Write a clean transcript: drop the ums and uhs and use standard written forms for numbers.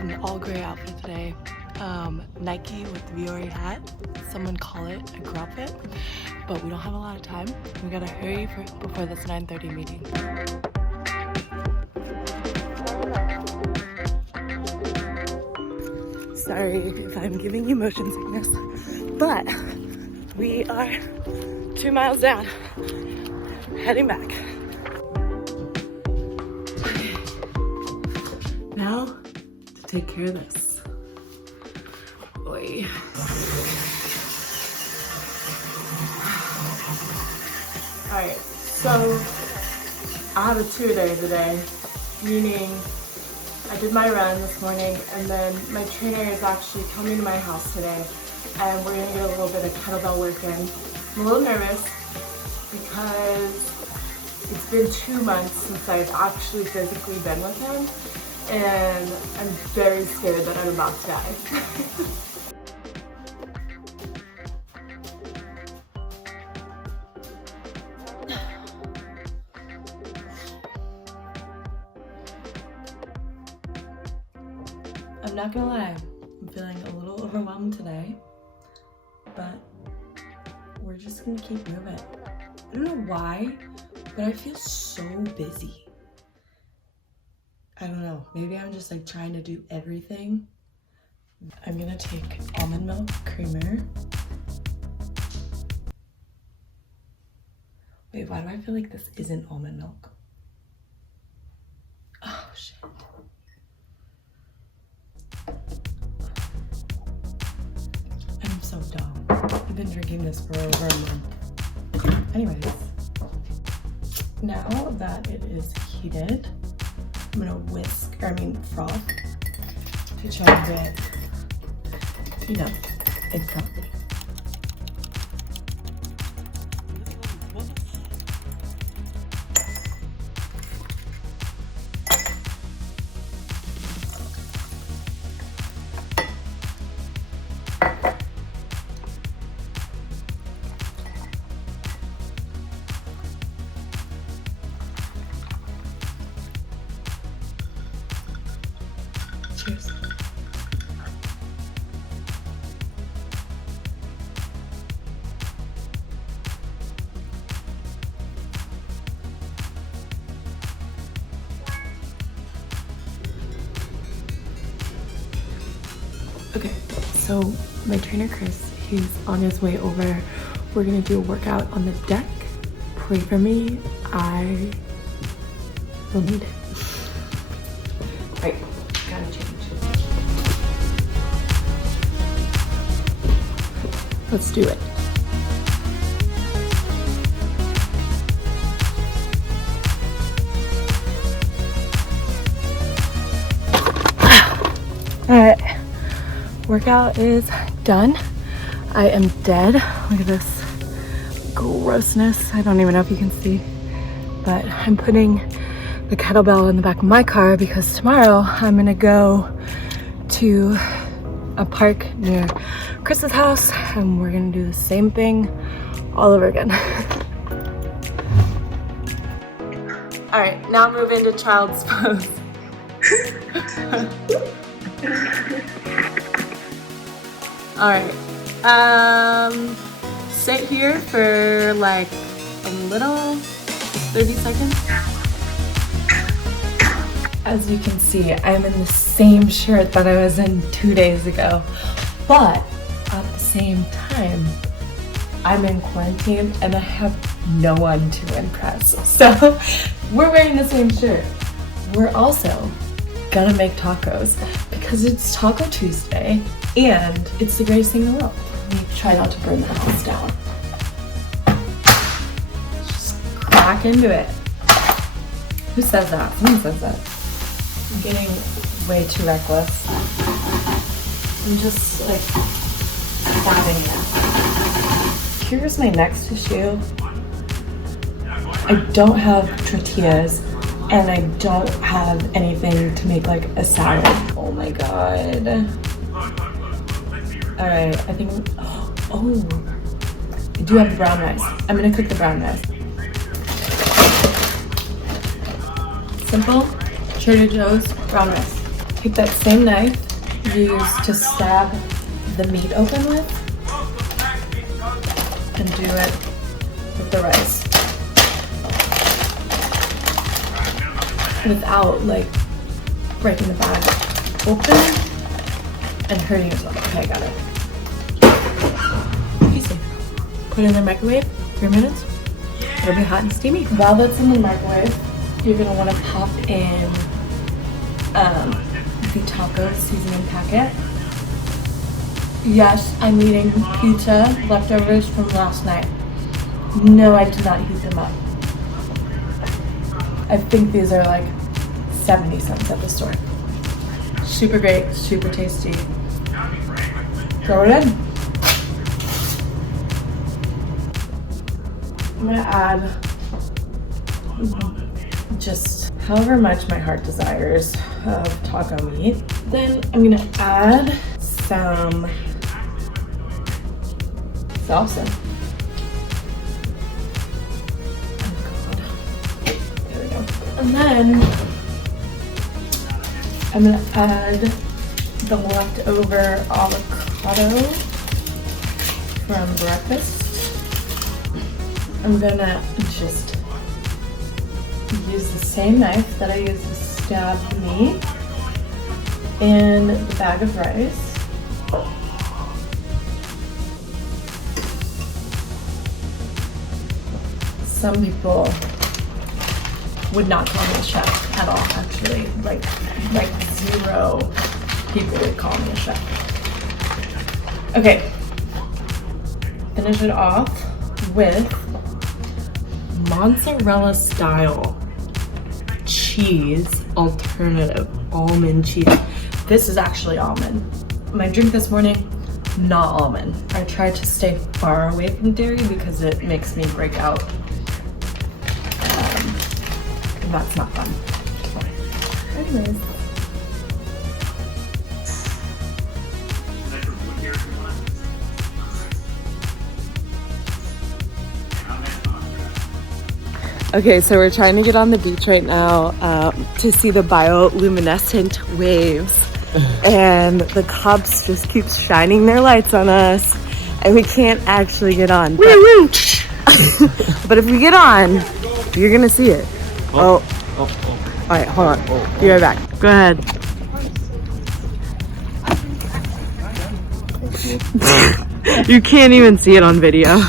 got an all gray outfit today. Nike with the Viore hat. Someone call it a crop fit, but we don't have a lot of time. We gotta hurry before this 9:30 meeting. Sorry if I'm giving you motion sickness, but we are 2 miles down, heading back. Now to take care of this. Oy. Alright, so I had a 2-day today, meaning I did my run this morning and then my trainer is actually coming to my house today and we're gonna get a little bit of kettlebell work in. I'm a little nervous because it's been 2 months since I've actually physically been with him and I'm very scared that I'm about to die. I'm not gonna lie, I'm feeling a little overwhelmed today, but we're just gonna keep moving. I don't know why, but I feel so busy. I don't know, maybe I'm just like trying to do everything. I'm gonna take almond milk creamer. Wait, why do I feel like this isn't almond milk? Oh shit. I'm so dumb. I've been drinking this for over a month. Anyways, now that it is heated, I'm gonna froth to try to get, it frothy. Cheers. Okay, so my trainer Chris, he's on his way over. We're gonna do a workout on the deck. Pray for me, I will need it. Right, gotta change. Let's do it. Alright, workout is done. I am dead. Look at this grossness. I don't even know if you can see, but I'm putting the kettlebell in the back of my car because tomorrow I'm gonna go to a park near Chris's house and we're gonna do the same thing all over again. All right, now move into child's pose. All right, sit here for like a little, 30 seconds. As you can see, I'm in the same shirt that I was in 2 days ago, but at the same time, I'm in quarantine and I have no one to impress. So we're wearing the same shirt. We're also gonna make tacos because it's Taco Tuesday and it's the greatest thing in the world. We try not to burn the house down. Just crack into it. Who says that? Someone says that. I'm getting way too reckless. I'm just like stabbing it. Here's my next issue. I don't have tortillas and I don't have anything to make like a salad. Oh my god. Alright, I think, oh, I do have brown rice. I'm gonna cook the brown rice. Simple. Trader Joe's brown rice. Take that same knife used to stab the meat open with and do it with the rice without like breaking the bag open and hurting yourself. Okay, I got it. Easy. Put it in the microwave, 3 minutes. It'll be hot and steamy. While that's in the microwave, you're gonna want to pop in the taco seasoning packet. Yes, I'm eating pizza leftovers from last night. No, I did not heat them up. I think these are like 70 cents at the store. Super great, super tasty. Throw it in. I'm gonna add just however much my heart desires of taco meat. Then I'm gonna add some salsa. Oh God. There we go. And then I'm gonna add the leftover avocado from breakfast. I'm gonna just use the same knife that I used to stab the meat in the bag of rice. Some people would not call me a chef at all, actually. Like 0 people would call me a chef. Okay, finish it off with mozzarella style cheese alternative almond cheese. This is actually almond. My drink this morning, not almond. I tried to stay far away from dairy because it makes me break out. And that's not fun. Anyways. Okay, so we're trying to get on the beach right now to see the bioluminescent waves. And the cops just keep shining their lights on us and we can't actually get on. But, but if we get on, you're gonna see it. Oh. All right, hold on. Be right back. Go ahead. You can't even see it on video.